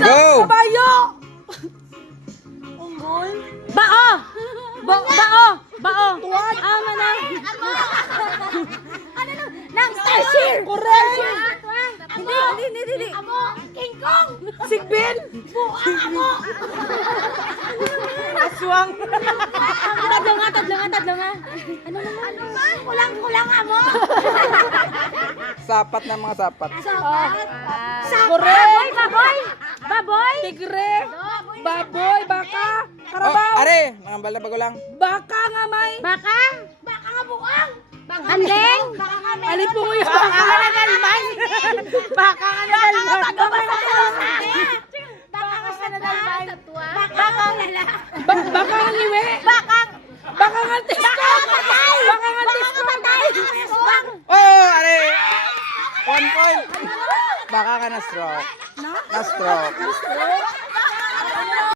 Go! Kabayo! Unggoy. Bao! Bao! Bao! Tuwad! Ano na? Nang Starship! Correct! Hindi. Amo. King Kong. Sigbin! Aswang! Tadlo nga. Ano naman? Kulang amo. Sapat na mga sapat. Correct! Baboy! Tigre! Baboy! Baka! Oh, Karabaw! are! Nangambal na bago lang. Baka nga may! Baka? Baka nga buang. Andeng? Baka nga may. Alin po ngayon? Baka nga nagalman! Baka nga nagalman! Baka nga sa nadalban. Baka nga lala. Baka nga ngiwi! Baka nga tisto! Baka nga tisto! Oh, are! 1 point. Baka ka na stroke. Na stroke.